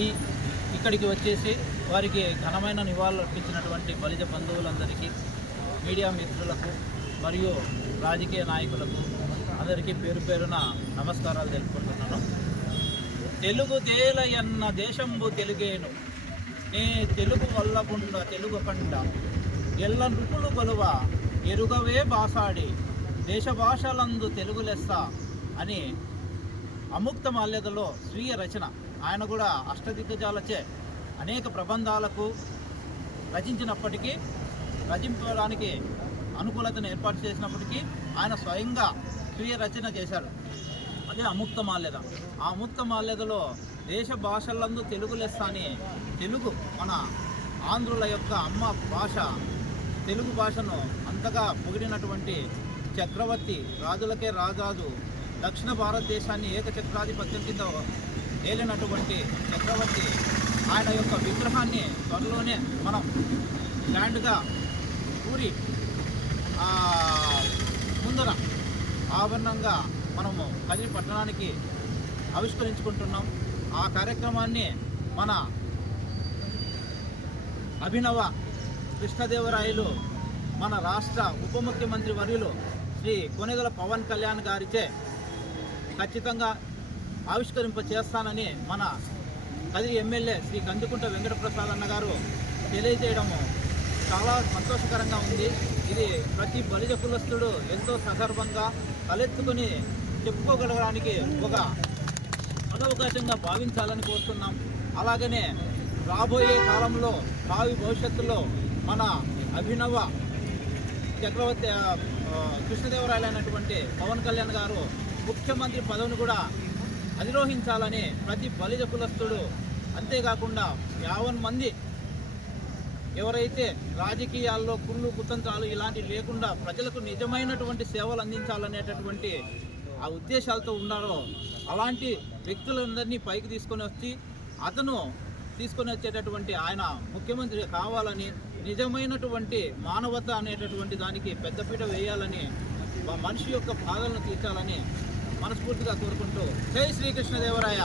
ఈ ఇక్కడికి వచ్చేసి వారికి ఘనమైన నివాళులు అర్పించినటువంటి బలిజ బంధువులందరికీ, మీడియా మిత్రులకు మరియు రాజకీయ నాయకులకు అందరికీ పేరు పేరున నమస్కారాలు తెలుపుకుంటున్నాను. తెలుగు తేలయన్న దేశంబు తెలుగేను, నే తెలుగు వల్లకుండ తెలుగు కండ, ఎల్ల నృపులు కొలువ ఎరుగవే బాసాడి, దేశ భాషలందు తెలుగు లెస్స అని అముక్త మాల్యదలో స్వీయ రచన. ఆయన కూడా అష్టదిగ్గజాలచే అనేక ప్రబంధాలకు రచించినప్పటికీ, రచించడానికి అనుకూలతను ఏర్పాటు చేసినప్పటికీ ఆయన స్వయంగా స్వీయ రచన చేశారు. అదే అముక్త మాల్యద. ఆ అముక్త మాల్యదలో దేశ భాషలందు తెలుగు లెస్స అని, తెలుగు మన ఆంధ్రుల యొక్క అమ్మ భాష, తెలుగు భాషను అంతగా పొగిడినటువంటి చక్రవర్తి, రాజులకే రాజాదు, దక్షిణ భారతదేశాన్ని ఏకచక్రాధిపత్యం కింద ఏలినటువంటి చక్రవర్తి, ఆయన యొక్క విగ్రహాన్ని త్వరలోనే మనం గ్రాండ్గా ఊరి ముందర ఆభరణంగా మనము కదిరి పట్టణానికి ఆవిష్కరించుకుంటున్నాం. ఆ కార్యక్రమాన్ని మన అభినవ కృష్ణదేవరాయలు, మన రాష్ట్ర ఉప ముఖ్యమంత్రి వర్యులు శ్రీ కొణిదెల పవన్ కళ్యాణ్ గారిచే ఖచ్చితంగా ఆవిష్కరింప చేస్తానని మన కదిరి ఎమ్మెల్యే శ్రీ కందుకుంట వెంకటప్రసాద్ అన్న గారు తెలియజేయడము చాలా సంతోషకరంగా ఉంది. ఇది ప్రతి బలిజ కులస్తుడు ఎంతో సగర్వంగా తలెత్తుకుని చెప్పుకోగలగడానికి ఒక అవకాశంగా భావించాలని కోరుతున్నాం. అలాగనే రాబోయే కాలంలో, భావి భవిష్యత్తులో మన అభినవ చక్రవర్తి కృష్ణదేవరాయలైనటువంటి పవన్ కళ్యాణ్ గారు ముఖ్యమంత్రి పదవిని కూడా అధిరోహించాలని ప్రతి బలిజ కులస్తుడు, అంతేకాకుండా 50 మంది ఎవరైతే రాజకీయాల్లో కుళ్ళు కుతంత్రాలు ఇలాంటివి లేకుండా ప్రజలకు నిజమైనటువంటి సేవలు అందించాలనేటటువంటి ఆ ఉద్దేశాలతో ఉన్నారో అలాంటి వ్యక్తులందరినీ పైకి తీసుకొని వచ్చేటటువంటి ఆయన ముఖ్యమంత్రి కావాలని, నిజమైనటువంటి మానవత అనేటటువంటి దానికి పెద్దపీట వేయాలని, మనిషి యొక్క బాధలను తీర్చాలని మనస్ఫూర్తిగా కోరుకుంటూ జై శ్రీకృష్ణదేవరాయ.